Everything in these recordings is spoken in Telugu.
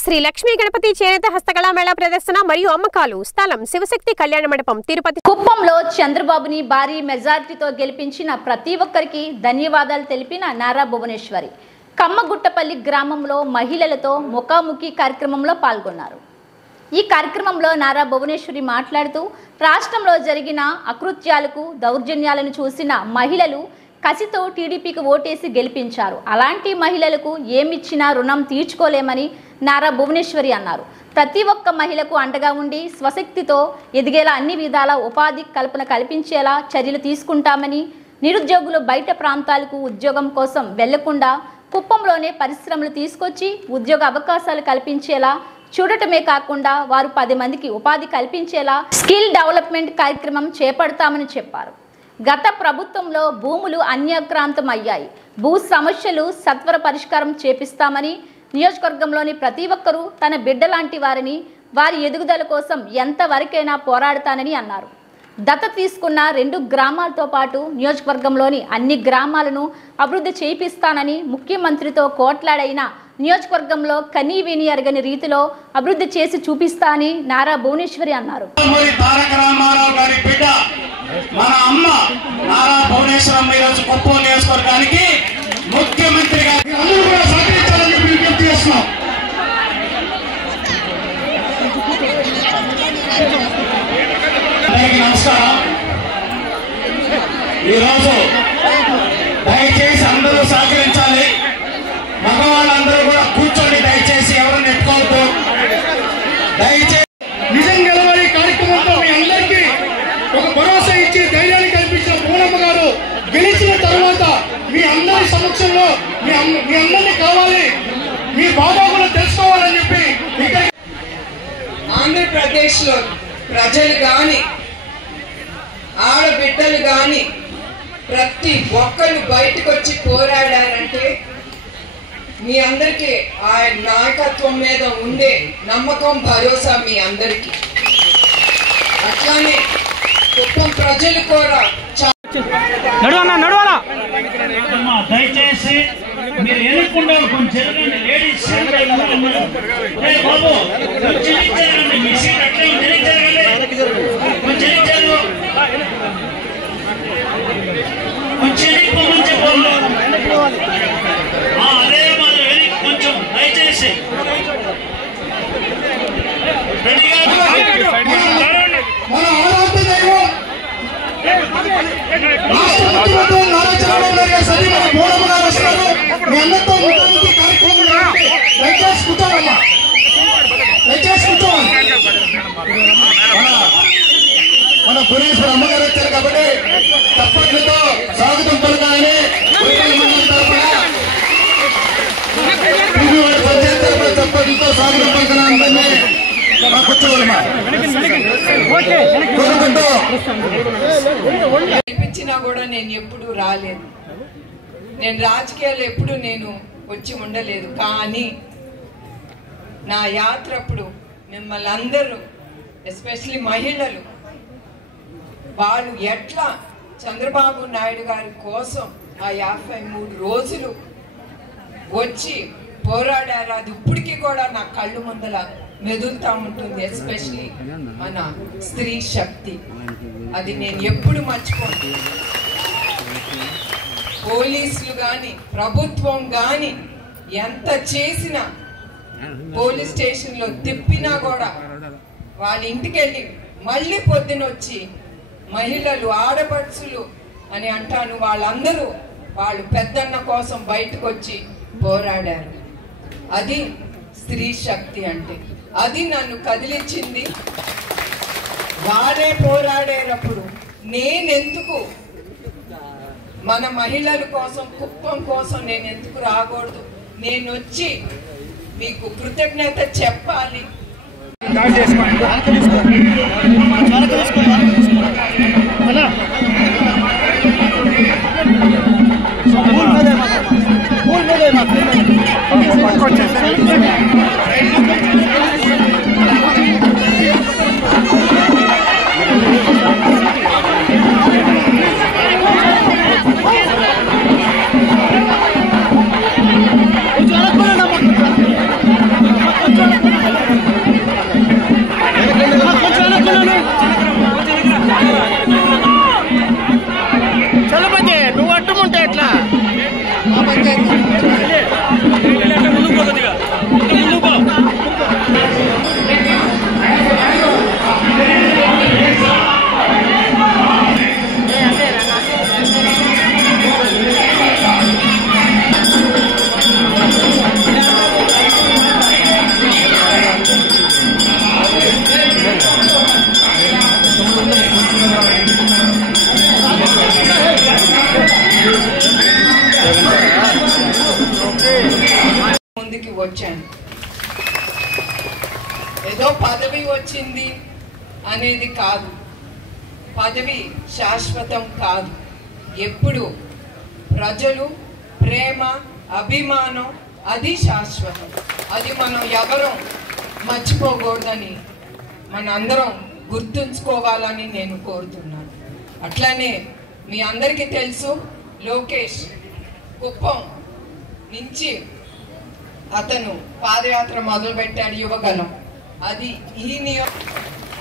శ్రీ లక్ష్మీ గణపతి చేనేత హస్తకళా మేళా ప్రదర్శన మరియు అమ్మకాలు. స్థలం శివశక్తి కళ్యాణ మండపం, తిరుపతి. కుప్పంలో చంద్రబాబుని భారీ మెజారిటీతో గెలిపించిన ప్రతి ఒక్కరికి ధన్యవాదాలు తెలిపిన నారా భువనేశ్వరి కమ్మగుట్టపల్లి గ్రామంలో మహిళలతో ముఖాముఖి కార్యక్రమంలో పాల్గొన్నారు. ఈ కార్యక్రమంలో నారా భువనేశ్వరి మాట్లాడుతూ రాష్ట్రంలో జరిగిన అకృత్యాలకు దౌర్జన్యాలను చూసిన మహిళలు కసితో టీడీపీకి ఓటేసి గెలిపించారు. అలాంటి మహిళలకు ఏమిచ్చినా రుణం తీర్చుకోలేమని నారా భువనేశ్వరి అన్నారు. ప్రతి ఒక్క మహిళకు అండగా ఉండి స్వశక్తితో ఎదిగేలా అన్ని విధాల ఉపాధి కల్పన కల్పించేలా చర్యలు తీసుకుంటామని, నిరుద్యోగులు బయట ప్రాంతాలకు ఉద్యోగం కోసం వెళ్లకుండా కుప్పంలోనే పరిశ్రమలు తీసుకొచ్చి ఉద్యోగ అవకాశాలు కల్పించేలా చూడటమే కాకుండా వారు 10 మందికి ఉపాధి కల్పించేలా స్కిల్ డెవలప్మెంట్ కార్యక్రమం చేపడతామని చెప్పారు. గత ప్రభుత్వంలో భూములు అన్యాక్రాంతం అయ్యాయి. భూ సమస్యలు సత్వర పరిష్కారం చేపిస్తామని, నియోజకవర్గంలోని ప్రతి ఒక్కరూ తన బిడ్డలాంటి వారిని, వారి ఎదుగుదల కోసం ఎంతవరకైనా పోరాడతానని అన్నారు. దత్తత తీసుకున్న 2 గ్రామాలతో పాటు నియోజకవర్గంలోని అన్ని గ్రామాలను అభివృద్ధి చేయిస్తానని, ముఖ్యమంత్రితో కోట్లాడైన నియోజకవర్గంలో కనీవిని ఎరగని రీతిలో అభివృద్ధి చేసి చూపిస్తానని నారా భువనేశ్వరి అన్నారు. మన అమ్మ నారా భువనేశ్వరం ఈరోజు కుప్పం నియోజకవర్గానికి ముఖ్యమంత్రిగా అందరూ కూడా సహకరించాలని చెప్పి విజ్ఞప్తి చేస్తున్నాం. అందరికీ నమస్కారం. ఈరోజు దయచేసి అందరూ సహకరించాలి. మగవాళ్ళందరూ కూడా కూర్చోండి, దయచేసి ఎవరు నెట్టుకోవద్దు. దయచేసి నిజం గెలవాలి కార్యక్రమంతో మీ అందరికీ ఒక భరోసా ఇచ్చి ధైర్యాన్ని కల్పించిన పూనమ్మ గారు గెలిచిన తర్వాత మీ అందరి సమక్షంలో మీ అందరినీ కావాలి, మీ బాబాబులు తెలుసుకోవాలని చెప్పి ఆంధ్రప్రదేశ్ లో ప్రజలు గాని ఆడబిడ్డలు గాని ప్రతి ఒక్కరు బయటకు వచ్చి పోరాడారంటే మీ అందరికీ ఆ నాయకత్వం మీద ఉండే నమ్మకం, భరోసా మీ అందరికీ. అట్లానే కుప్పం ప్రజలు కూడా దయచేసి మీరు ఎన్నుకుండా కొంచెం జరగండి. లేడీస్ బాబు కొంచెం మీ సీట్ అట్లే కొంచెం కొంచెం చెప్పాలి. అదే మాది వెనక్కి కొంచెం దయచేసి మన భువనేశ్వర అమ్మగారు వచ్చారు కాబట్టి తప్పట్లతో స్వాగతం పలకాలని పంచాయతీ తరఫున తప్పట్లతో స్వాగతం పలకాలని గెలిపించినా కూడా నేను ఎప్పుడు రాలేదు. నేను రాజకీయాలు ఎప్పుడు నేను వచ్చి ఉండలేదు. కానీ నా యాత్ర అప్పుడు మిమ్మల్ని అందరూ, ఎస్పెషల్లీ మహిళలు, వాళ్ళు ఎట్లా చంద్రబాబు నాయుడు గారి కోసం ఆ 53 రోజులు వచ్చి పోరాడారు. అది ఇప్పటికీ కూడా నా కళ్ళు ముందల మెదులుతా ఉంటుంది. ఎస్పెషల్లీ మన స్త్రీ శక్తి, అది నేను ఎప్పుడు మర్చిపోను. పోలీసులు గాని ప్రభుత్వం గాని ఎంత చేసినా, పోలీస్ స్టేషన్ లో తిప్పినా కూడా వాళ్ళ ఇంటికి వెళ్ళి మళ్ళీ పొద్దునొచ్చి మహిళలు, ఆడపడుచులు అని అంటాను, వాళ్ళందరూ వాళ్ళు పెద్దన్న కోసం బయటకు వచ్చి పోరాడారు. అది స్త్రీ శక్తి అంటే. అది నన్ను కదిలించింది. వారే పోరాడేటప్పుడు నేనెందుకు మన మహిళల కోసం, కుప్పం కోసం నేను ఎందుకు రాకూడదు? నేను వచ్చి మీకు కృతజ్ఞత చెప్పాలి. Jangan ఏదో పదవి వచ్చింది అనేది కాదు. పదవి శాశ్వతం కాదు. ఎప్పుడు ప్రజలు ప్రేమ అభిమానం అది శాశ్వతం. అది మనం ఎవరం మర్చిపోకూడదని మనందరం గుర్తుంచుకోవాలని నేను కోరుతున్నాను. అట్లానే మీ అందరికీ తెలుసు, లోకేష్ కుప్పం నుంచి అతను పాదయాత్ర మొదలుపెట్టాడు, యువగలం. అది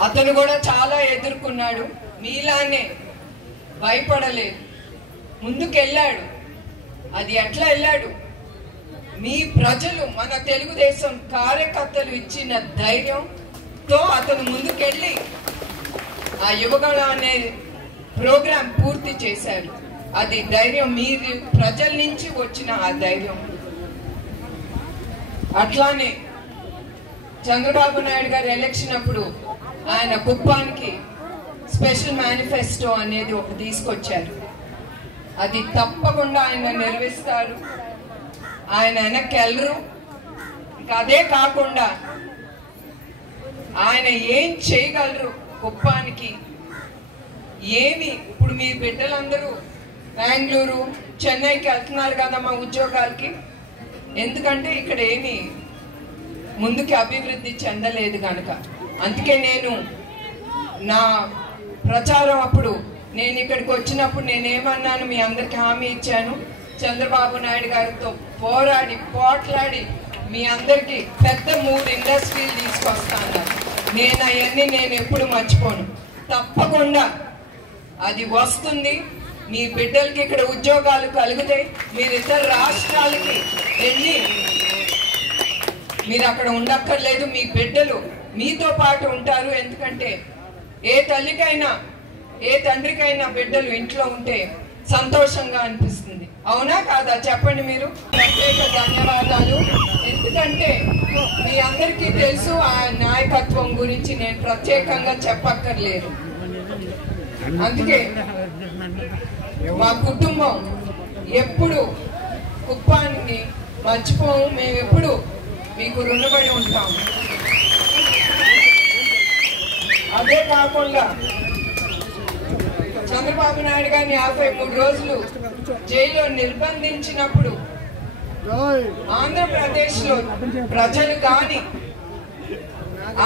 అతను కూడా చాలా ఎదుర్కొన్నాడు. మీలానే భయపడలేదు, ముందుకెళ్ళాడు. అది ఎట్లా వెళ్ళాడు? మీ ప్రజలు, మన తెలుగుదేశం కార్యకర్తలు ఇచ్చిన ధైర్యంతో అతను ముందుకెళ్ళి ఆ యువగలం అనే ప్రోగ్రాం పూర్తి చేశాడు. అది ధైర్యం, మీరు ప్రజల నుంచి వచ్చిన ఆ ధైర్యం. అట్లానే చంద్రబాబు నాయుడు గారు ఎలక్షన్ అప్పుడు ఆయన కుప్పానికి స్పెషల్ మేనిఫెస్టో అనేది ఒకటి తీసుకొచ్చారు. అది తప్పకుండా ఆయన నెరవేరుస్తారు. ఆయన వెనక్కి వెళ్ళరు. ఇంకా అదే కాకుండా ఆయన ఏం చేయగలరు కుప్పానికి, ఏమి ఇప్పుడు మీ బిడ్డలందరూ బెంగళూరు చెన్నైకి వెళ్తున్నారు కదా మా ఉద్యోగాలకి. ఎందుకంటే ఇక్కడ ఏమి ముందుకి అభివృద్ధి చెందలేదు కనుక. అందుకే నేను నా ప్రచారం అప్పుడు నేను ఇక్కడికి వచ్చినప్పుడు నేనేమన్నాను, మీ అందరికి హామీ ఇచ్చాను, చంద్రబాబు నాయుడు గారితో పోట్లాడి మీ అందరికి పెద్ద 3 ఇండస్ట్రీలు తీసుకొస్తాను. నేను అవన్నీ నేను ఎప్పుడు మర్చిపోను. తప్పకుండా అది వస్తుంది. మీ బిడ్డలకి ఇక్కడ ఉద్యోగాలు కలుగుతాయి. మీరు ఇతర రాష్ట్రాలకి వెళ్ళి మీరు అక్కడ ఉండక్కర్లేదు. మీ బిడ్డలు మీతో పాటు ఉంటారు. ఎందుకంటే ఏ తల్లికైనా ఏ తండ్రికైనా బిడ్డలు ఇంట్లో ఉంటే సంతోషంగా అనిపిస్తుంది. అవునా కాదా చెప్పండి మీరు. ప్రత్యేక ధన్యవాదాలు. ఎందుకంటే మీ అందరికీ తెలుసు ఆ నాయకత్వం గురించి నేను ప్రత్యేకంగా చెప్పక్కర్లేదు. అందుకే మా కుటుంబం ఎప్పుడు కుప్పాన్ని మర్చిపోము. మేము ఎప్పుడు మీకు రుణపడి ఉంటాము. అదే కాకుండా చంద్రబాబు నాయుడు గారిని 53 రోజులు జైల్లో నిర్బంధించినప్పుడు ఆంధ్రప్రదేశ్ లో ప్రజలు గాని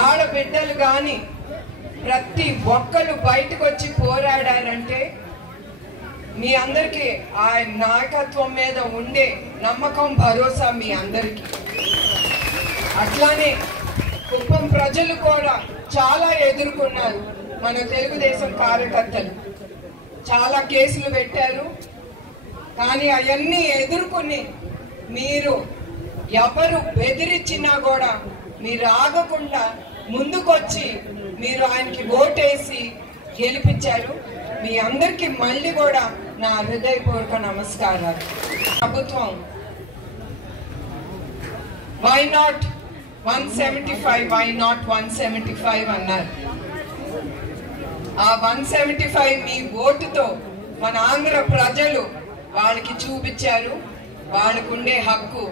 ఆడబిడ్డలు గాని ప్రతి ఒక్కరు బయటకు వచ్చి పోరాడారంటే మీ అందరికీ ఆ నాయకత్వం మీద ఉండే నమ్మకం, భరోసా మీ అందరికీ. అట్లానే కుప్పం ప్రజలు కూడా చాలా ఎదుర్కొన్నారు. మన తెలుగుదేశం కార్యకర్తలు చాలా కేసులు పెట్టారు. కానీ అవన్నీ ఎదుర్కొని మీరు ఎవరు బెదిరించినా కూడా మీరు ఆగకుండా ముందుకొచ్చి మీరు ఆయనకి ఓటేసి గెలిపించారు. మీ అందరికీ మళ్ళీ కూడా నా హృదయపూర్వక నమస్కారాలు. ప్రభుత్వం వై నాట్ 175 అన్నారు. ఆ 175 మీ ఓటుతో మన ఆంధ్ర ప్రజలు వాళ్ళకి చూపించారు. వాళ్ళకుండే హక్కు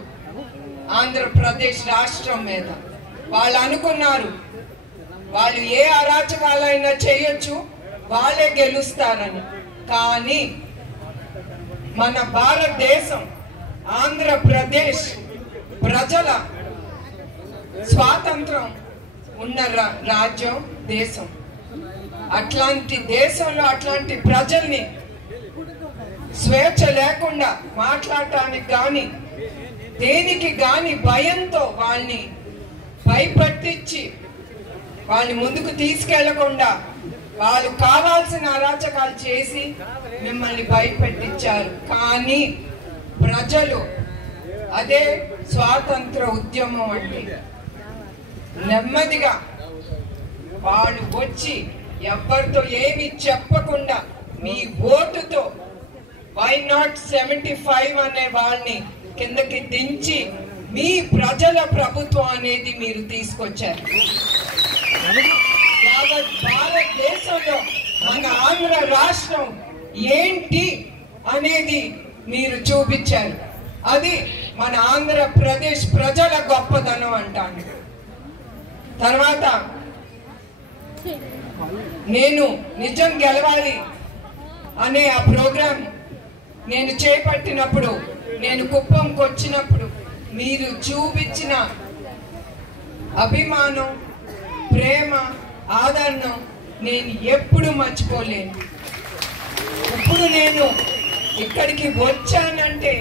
ఆంధ్రప్రదేశ్ రాష్ట్రం మీద. వాళ్ళు అనుకున్నారు వాళ్ళు ఏ అరాచకాలైనా చేయొచ్చు, వాళ్ళే గెలుస్తారని. కానీ మన భారతదేశం ఆంధ్రప్రదేశ్ ప్రజల స్వాతంత్రం ఉన్న రాజ్యం, దేశం. అట్లాంటి దేశంలో అట్లాంటి ప్రజల్ని స్వేచ్ఛ లేకుండా మాట్లాడటానికి గాని దేనికి గాని భయంతో వాళ్ళని భయపట్టించి వాళ్ళని ముందుకు తీసుకెళ్లకుండా వాళ్ళు కావాల్సిన అరాచకాలు చేసి మిమ్మల్ని భయపెట్టించారు. కానీ ప్రజలు అదే స్వాతంత్ర ఉద్యమం అంటే నెమ్మదిగా వాళ్ళు వచ్చి ఎవరితో ఏమి చెప్పకుండా మీ ఓటుతో వై నాట్ 75 అనే వాళ్ళని కిందకి దించి మీ ప్రజల ప్రభుత్వం అనేది మీరు తీసుకొచ్చారు. భారతదేశంలో మన ఆంధ్ర రాష్ట్రం ఏంటి అనేది మీరు చూపించారు. అది మన ఆంధ్రప్రదేశ్ ప్రజల గొప్పదనం అంటాను. తర్వాత నేను నిజం గెలవాలి అనే ఆ ప్రోగ్రాం నేను చేపట్టినప్పుడు, నేను కుప్పంకి వచ్చినప్పుడు మీరు చూపించిన అభిమానం, ప్రేమ, ఆదరణ నేను ఎప్పుడు మర్చిపోలేను. ఇప్పుడు నేను ఇక్కడికి వచ్చానంటే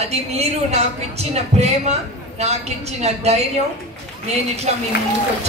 అది మీరు నాకు ఇచ్చిన ప్రేమ, నాకు ఇచ్చిన ధైర్యం. నేను ఇట్లా మీ ముందుకు వచ్చాను.